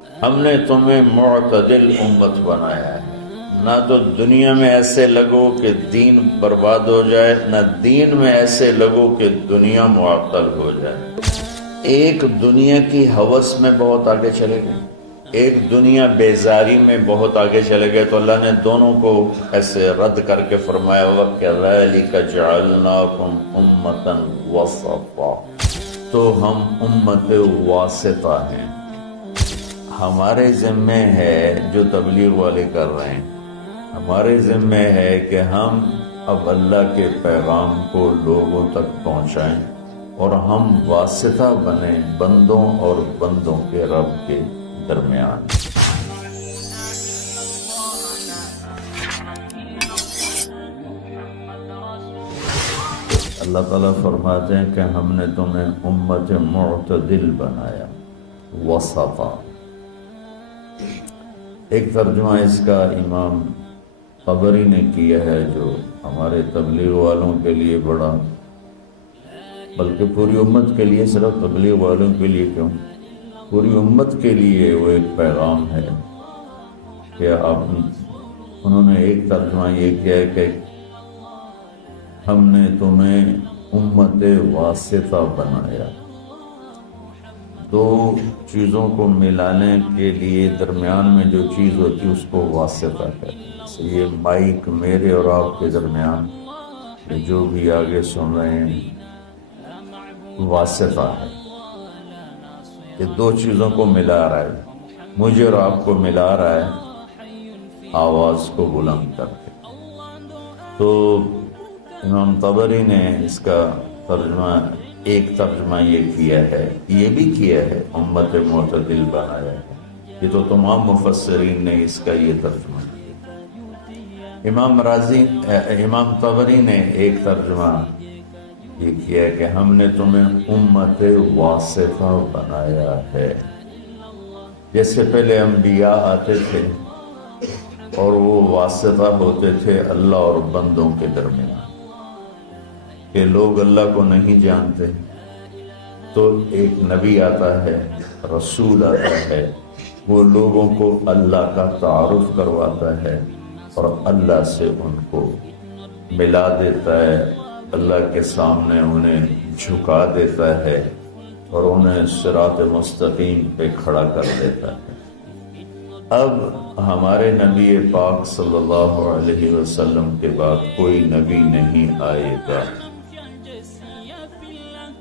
ہم نے تمہیں معتدل امت بنایا ہے، نہ تو دنیا میں ایسے لگو کہ دین برباد ہو جائے، نہ دین میں ایسے لگو کہ دنیا معطل ہو جائے۔ ایک دنیا کی ہوس میں بہت آگے چلے گئے، ایک دنیا بیزاری میں بہت آگے چلے گئے، تو اللہ نے دونوں کو ایسے رد کر کے فرمایا وَكَذَلِكَ جَعَلْنَاكُمْ أُمَّةً وَسَطًا، تو ہم امت واسطہ ہیں۔ ہمارے ذمے ہے جو تبلیغ والے کر رہے ہیں، ہمارے ذمے ہے کہ ہم اب اللہ کے پیغام کو لوگوں تک پہنچائیں اور ہم واسطہ بنیں بندوں اور بندوں کے رب کے درمیان۔ اللہ تعالیٰ فرماتے ہیں کہ ہم نے تمہیں امت معتدل بنایا، وسطا۔ ایک ترجمہ اس کا امام طبری نے کیا ہے، جو ہمارے تبلیغ والوں کے لیے بڑا، بلکہ پوری امت کے لیے، صرف تبلیغ والوں کے لیے کیوں، پوری امت کے لیے وہ ایک پیغام ہے کہ انہوں نے ایک ترجمہ یہ کیا ہے کہ ہم نے تمہیں امت واسطہ بنایا۔ دو چیزوں کو ملانے کے لیے درمیان میں جو چیز ہوتی ہے اس کو واسطہ کہتے ہیں۔ یہ مائک میرے اور آپ کے درمیان، جو بھی آگے سن رہے ہیں، واسطہ ہے۔ یہ دو چیزوں کو ملا رہا ہے، مجھے اور آپ کو ملا رہا ہے آواز کو بلند کر کے۔ تو امام طبری نے اس کا ترجمہ، ایک ترجمہ یہ کیا ہے، یہ بھی کیا ہے امت معتدل بنایا ہے، یہ تو تمام مفسرین نے اس کا یہ ترجمہ کیا۔ امام طبری نے ایک ترجمہ یہ کیا ہے کہ ہم نے تمہیں امت واسطہ بنایا ہے۔ جیسے پہلے انبیاء آتے تھے اور وہ واسطہ ہوتے تھے اللہ اور بندوں کے درمیان، کہ لوگ اللہ کو نہیں جانتے تو ایک نبی آتا ہے، رسول آتا ہے، وہ لوگوں کو اللہ کا تعارف کرواتا ہے اور اللہ سے ان کو ملا دیتا ہے، اللہ کے سامنے انہیں جھکا دیتا ہے اور انہیں صراط مستقیم پہ کھڑا کر دیتا ہے۔ اب ہمارے نبی پاک صلی اللہ علیہ وسلم کے بعد کوئی نبی نہیں آئے گا،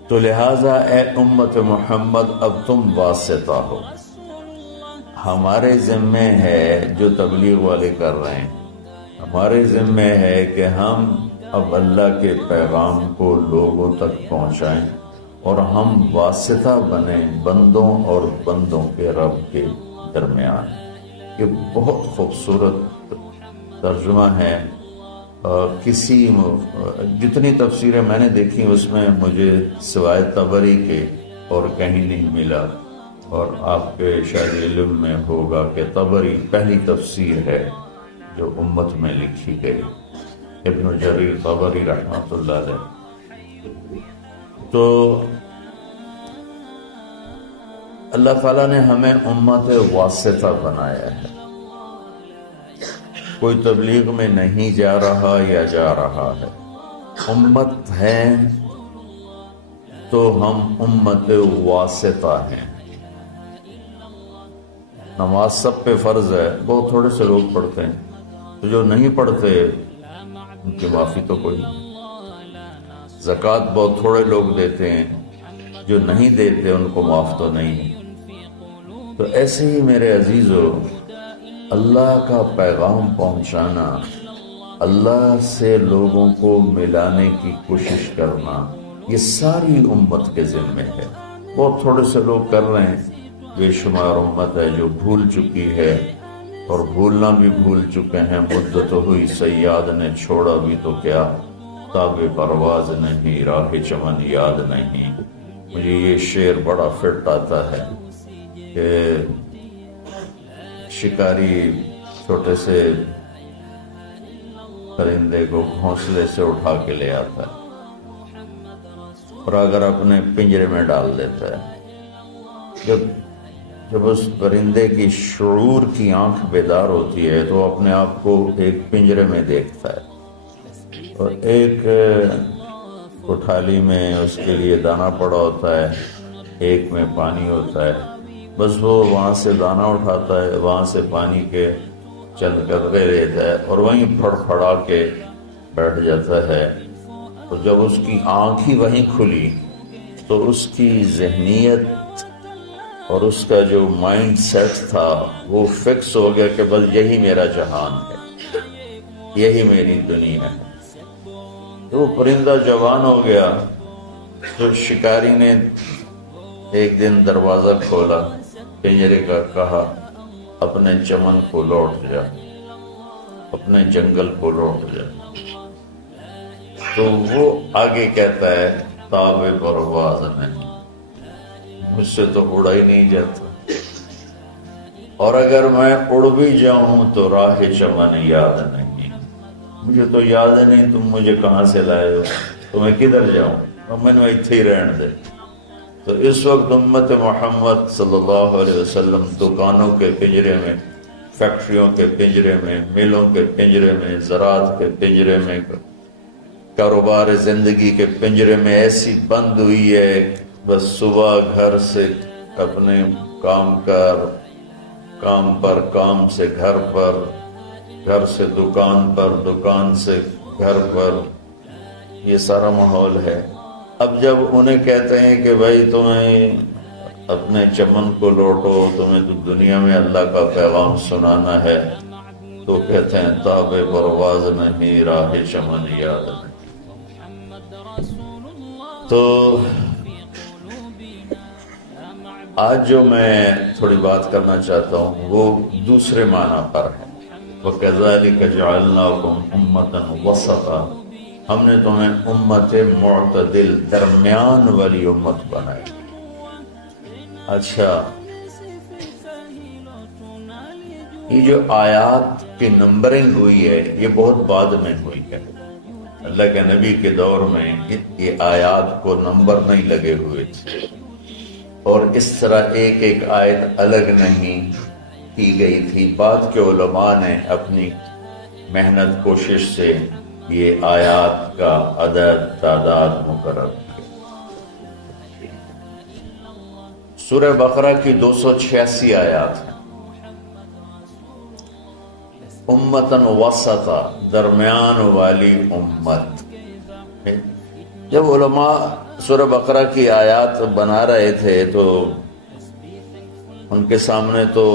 تو لہٰذا اے امت محمد اب تم واسطہ ہو۔ ہمارے ذمے ہے جو تبلیغ والے کر رہے ہیں، ہمارے ذمے ہے کہ ہم اب اللہ کے پیغام کو لوگوں تک پہنچائیں اور ہم واسطہ بنیں بندوں اور بندوں کے رب کے درمیان۔ یہ بہت خوبصورت ترجمہ ہے۔ جتنی تفسیریں میں نے دیکھی اس میں مجھے سوائے طبری کے اور کہیں نہیں ملا، اور آپ کے شاید علم میں ہوگا کہ طبری پہلی تفسیر ہے جو امت میں لکھی گئی، ابن جریر طبری رحمۃ اللہ علیہ۔ تو اللہ تعالیٰ نے ہمیں امت واسطہ بنایا ہے، کوئی تبلیغ میں نہیں جا رہا یا جا رہا ہے، امت ہے تو ہم امت واسطہ ہیں۔ نماز سب پہ فرض ہے، بہت تھوڑے سے لوگ پڑھتے ہیں، تو جو نہیں پڑھتے ان کی معافی تو کوئی نہیں۔ زکوٰۃ بہت تھوڑے لوگ دیتے ہیں، جو نہیں دیتے ان کو معاف تو نہیں۔ تو ایسے ہی میرے عزیزو، اللہ کا پیغام پہنچانا، اللہ سے لوگوں کو ملانے کی کوشش کرنا، یہ ساری امت کے ذمے ہے۔ بہت تھوڑے سے لوگ کر رہے ہیں، بے شمار امت ہے جو بھول چکی ہے، اور بھولنا بھی بھول چکے ہیں۔ مدت ہوئی صیاد نے چھوڑا بھی تو کیا، تاب پرواز نہیں راہ چمن یاد نہیں۔ مجھے یہ شعر بڑا فٹ آتا ہے کہ شکاری چھوٹے سے پرندے کو گھونسلے سے اٹھا کے لے آتا ہے اور اگر اپنے پنجرے میں ڈال دیتا ہے، جب جب اس پرندے کی شعور کی آنکھ بیدار ہوتی ہے تو اپنے آپ کو ایک پنجرے میں دیکھتا ہے، اور ایک کٹھالی میں اس کے لیے دانہ پڑا ہوتا ہے، ایک میں پانی ہوتا ہے، بس وہ وہاں سے دانہ اٹھاتا ہے، وہاں سے پانی کے چند قطرے لیتا ہے اور وہیں پھڑ پھڑا کے بیٹھ جاتا ہے۔ تو جب اس کی آنکھ ہی وہیں کھلی تو اس کی ذہنیت اور اس کا جو مائنڈ سیٹ تھا وہ فکس ہو گیا کہ بس یہی میرا جہان ہے، یہی میری دنیا ہے۔ تو وہ پرندہ جوان ہو گیا۔ تو شکاری نے ایک دن دروازہ کھولا پنجرے کا، کہا اپنے چمن کو لوٹ جا، اپنے جنگل کو لوٹ جا۔ تو وہ آگے کہتا ہے تاب پرواز نہیں، مجھ سے تو اڑا ہی نہیں جاتا، اور اگر میں اڑ بھی جاؤں تو راہ چمن یاد نہیں، مجھے تو یاد نہیں تم مجھے کہاں سے لائے ہو، تو میں کدھر جاؤں، تو میں نے اتنے ہی رہن دے۔ تو اس وقت امت محمد صلی اللہ علیہ وسلم دکانوں کے پنجرے میں، فیکٹریوں کے پنجرے میں، ملوں کے پنجرے میں، زراعت کے پنجرے میں، کاروبار زندگی کے پنجرے میں ایسی بند ہوئی ہے، بس صبح گھر سے اپنے کام پر، کام سے گھر پر، گھر سے دکان پر، دکان سے گھر پر، یہ سارا ماحول ہے۔ اب جب انہیں کہتے ہیں کہ بھائی تمہیں اپنے چمن کو لوٹو، تمہیں تو دنیا میں اللہ کا پیغام سنانا ہے، تو کہتے ہیں تاب پرواز نہیں، راہ چمن یاد نہیں۔ تو آج جو میں تھوڑی بات کرنا چاہتا ہوں وہ دوسرے معنی پر ہے۔ وَكَذَلِكَ جَعَلْنَاكُمْ أُمَّةً وَسَطًا، ہم نے تمہیں امت معتدل، درمیان والی امت بنائی۔ اچھا، یہ جو آیات کی نمبرنگ ہوئی ہے یہ بہت بعد میں ہوئی ہے۔ اللہ کے نبی کے دور میں یہ آیات کو نمبر نہیں لگے ہوئے تھے، اور اس طرح ایک ایک آیت الگ نہیں کی گئی تھی۔ بعد کے علماء نے اپنی محنت کوشش سے یہ آیات کا عدد تعداد مقرر کی۔ سورہ بقرہ کی 286 آیات ہیں۔ امتاً وسطا، درمیان والی امت۔ جب علماء سورہ بقرہ کی آیات بنا رہے تھے تو ان کے سامنے تو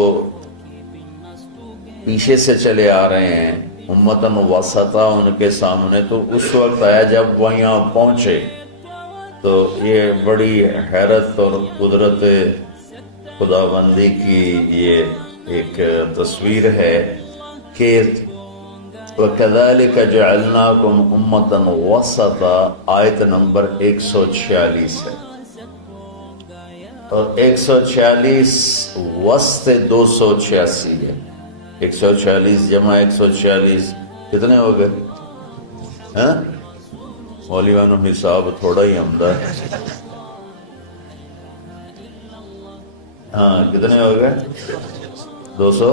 پیچھے سے چلے آ رہے ہیں، امتاً وسطا ان کے سامنے، تو اس وقت آیا جب وہ یہاں پہنچے تو یہ بڑی حیرت اور قدرت خداوندی کی یہ ایک تصویر ہے کہ وَكَذَلِكَ جَعَلْنَاكُمْ أُمَّةً وَسَطًا، آیت نمبر 146 ہے، اور 146 وسط 286 ہے۔ 146 جمع 146 کتنے ہو گئے؟ ہاں مولیانو حساب تھوڑا ہی عمدہ ہے۔ ہاں کتنے ہو گئے؟ 200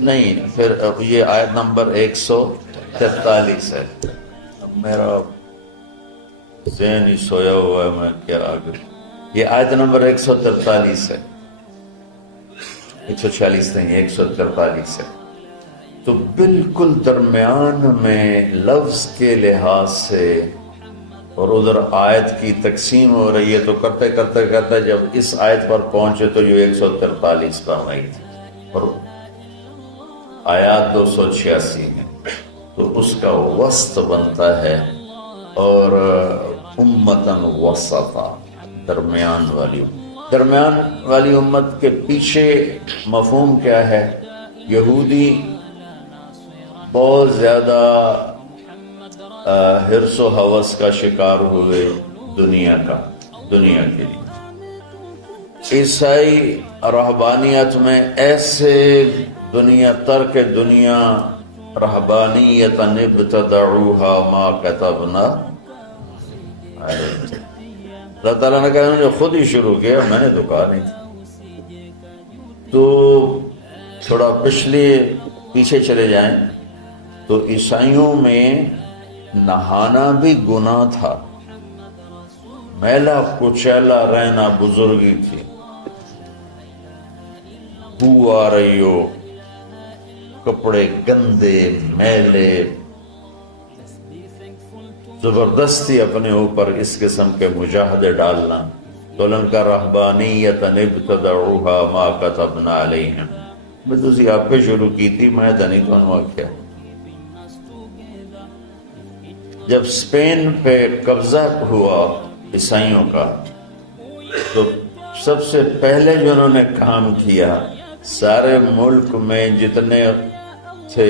نہیں، پھر یہ آیت نمبر 143 ہے۔ میرا ذہن ہی سویا ہوا ہے، میں کیا آگے، یہ آیت نمبر 143 ہے، 146 نہیں 143 ہے۔ تو بالکل درمیان میں لفظ کے لحاظ سے، اور ادھر آیت کی تقسیم ہو رہی ہے، تو کرتے کرتے جب اس آیت پر پہنچے تو جو 143 پر رہی تھی، اور آیات 286 میں، تو اس کا وسط بنتا ہے، اور امتاً وسطا، درمیان والی امت کے پیچھے مفہوم کیا ہے؟ یہودی بہت زیادہ حرص و ہوس کا شکار ہوئے دنیا کے لیے۔ عیسائی رہبانیت میں ایسے ترک دنیا رہبانیۃ ابتدعوها ما كتبنا علیہم۔ اللہ تعالیٰ نے کہا جو خود ہی شروع کیا، میں نے تو کہا نہیں تھا۔ تو تھوڑا پیچھے چلے جائیں تو عیسائیوں میں نہانا بھی گناہ تھا، میلا کچیلا رہنا بزرگی تھی، بو آ رہی ہو، کپڑے گندے میلے، زبردستی اپنے اوپر اس قسم کے مجاہدے ڈالنا۔ تو ان کا رہبانیۃ ابتدعوها ما كتبنا علیہم، میں تو اسی آپ پہ شروع کی تھی، میں تو نہیں تو کیا۔ جب اسپین پہ قبضہ ہوا عیسائیوں کا تو سب سے پہلے جو انہوں نے کام کیا، سارے ملک میں جتنے تھے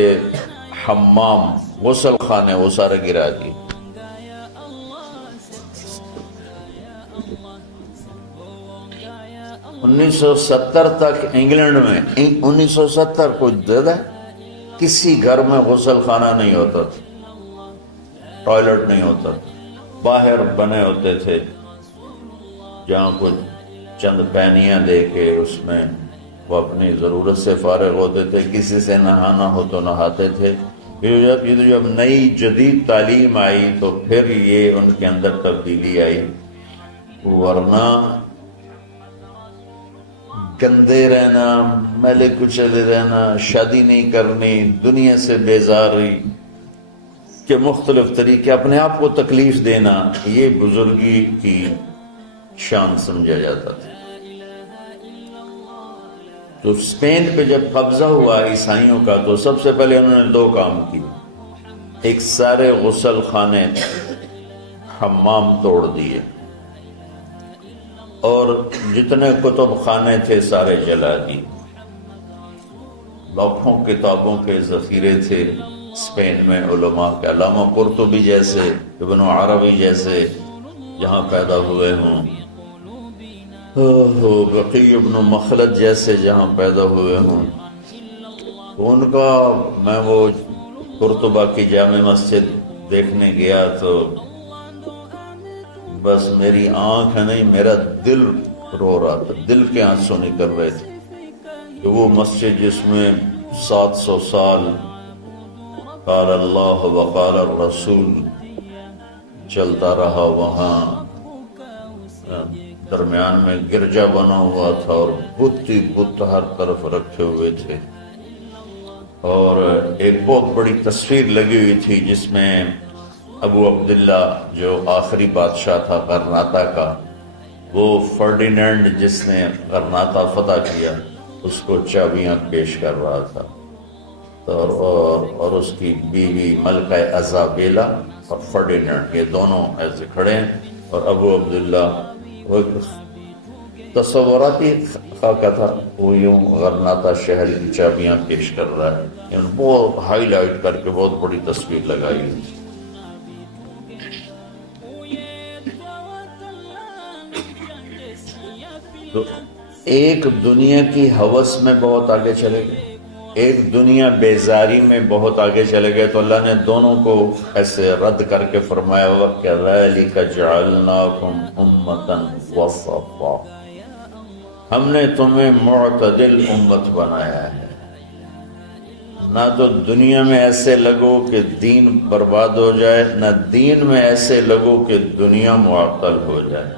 حمام غسل خانے وہ سارے گرا دیے۔ 1970 تک انگلینڈ میں 1970 کو زیادہ کسی گھر میں غسل خانہ نہیں ہوتا تھا، ٹوائلٹ نہیں ہوتا تھا، باہر بنے ہوتے تھے جہاں کچھ چند پینیاں دے کے اس میں وہ اپنی ضرورت سے فارغ ہوتے تھے، کسی سے نہانا ہو تو نہاتے تھے۔ جب نئی جدید تعلیم آئی تو پھر یہ ان کے اندر تبدیلی آئی، ورنہ گندے رہنا، میلے کچلے رہنا، شادی نہیں کرنی، دنیا سے بیزاری کے مختلف طریقے، اپنے آپ کو تکلیف دینا، یہ بزرگی کی شان سمجھا جاتا تھا۔ تو اسپین پہ جب قبضہ ہوا عیسائیوں کا تو سب سے پہلے انہوں نے دو کام کیے، ایک سارے غسل خانے حمام توڑ دیے اور جتنے کتب خانے تھے سارے جلا دیے۔ لاکھوں کتابوں کے ذخیرے تھے اسپین میں علماء کے، علامہ قرطبی جیسے، ابن عربی جیسے جہاں پیدا ہوئے ہوں، بقی ابن مخلد جیسے جہاں پیدا ہوئے ہوں، ان کا میں وہ قرطبہ کی جامع مسجد دیکھنے گیا تو بس میری آنکھ نہیں میرا دل رو رہا تھا، دل کے آنسو نکل رہے تھے کہ وہ مسجد جس میں 700 سال قال اللہ وقال الرسول چلتا رہا، وہاں درمیان میں گرجا بنا ہوا تھا اور بت ہر طرف رکھے ہوئے تھے، اور ایک بہت بڑی تصویر لگی ہوئی تھی جس میں ابو عبداللہ جو آخری بادشاہ تھا غرناطہ کا، وہ فرڈینینڈ جس نے غرناطہ فتح کیا اس کو چابیاں پیش کر رہا تھا، اور اس کی بیوی ملکہ ازابیلا اور فرڈینینڈ یہ دونوں ایسے کھڑے ہیں، اور ابو عبداللہ وہ تصوراتی خاکہ تھا، وہ یوں غرناطہ شہر کی چابیاں پیش کر رہا ہے، بہت ہائی لائٹ کر کے بہت بڑی تصویر لگائی ہے۔ تو ایک دنیا کی ہوس میں بہت آگے چلے گئے، ایک دنیا بیزاری میں بہت آگے چلے گئے، تو اللہ نے دونوں کو ایسے رد کر کے فرمایا وَكَذَلِكَ جَعَلْنَاكُمْ أُمَّةً وَسَطًا، ہم نے تمہیں معتدل امت بنایا ہے، نہ تو دنیا میں ایسے لگو کہ دین برباد ہو جائے، نہ دین میں ایسے لگو کہ دنیا معطل ہو جائے۔